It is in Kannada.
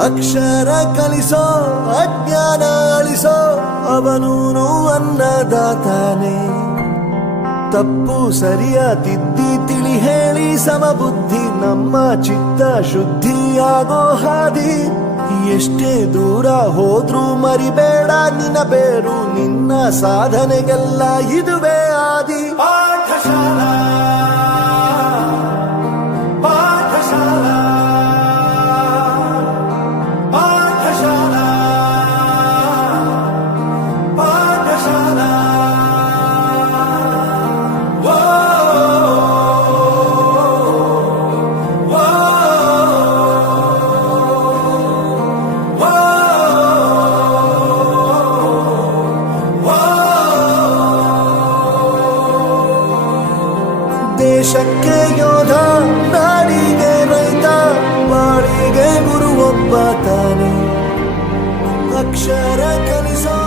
ಅಕ್ಷರ ಕಲಿಸೋ ಅಜ್ಞಾನ ಅಳಿಸೋ ಅವನೂನು ಅನ್ನದಾತಾನೆ. ತಪ್ಪು ಸರಿಯ ತಿದ್ದಿ ತಿಳಿ ಹೇಳಿ ಸಮಬುದ್ಧಿ ನಮ್ಮ ಚಿತ್ತ ಶುದ್ಧಿಯಾಗೋ ಹಾದಿ. ಎಷ್ಟೇ ದೂರ ಹೋದ್ರೂ ಮರಿಬೇಡ ನಿನ್ನ ಬೇರು, ನಿನ್ನ ಸಾಧನೆಗೆಲ್ಲ ಇದುವೇ ಆದಿ. ಪಾಠಶಾಲಾ ಪಾಠಶಾಲಾ ಪಾಠಶಾಲಾ ಪಾಠಶಾಲಾ. ದೇಶಕ್ಕೆ ಯೋಧ, ನಾಡಿಗೆ ರೈತ, ಬಾಳಿಗೆ ಗುರು ಒಬ್ಬ ತಾನೆ. ಅಕ್ಷರ ಕಲಿಸೋ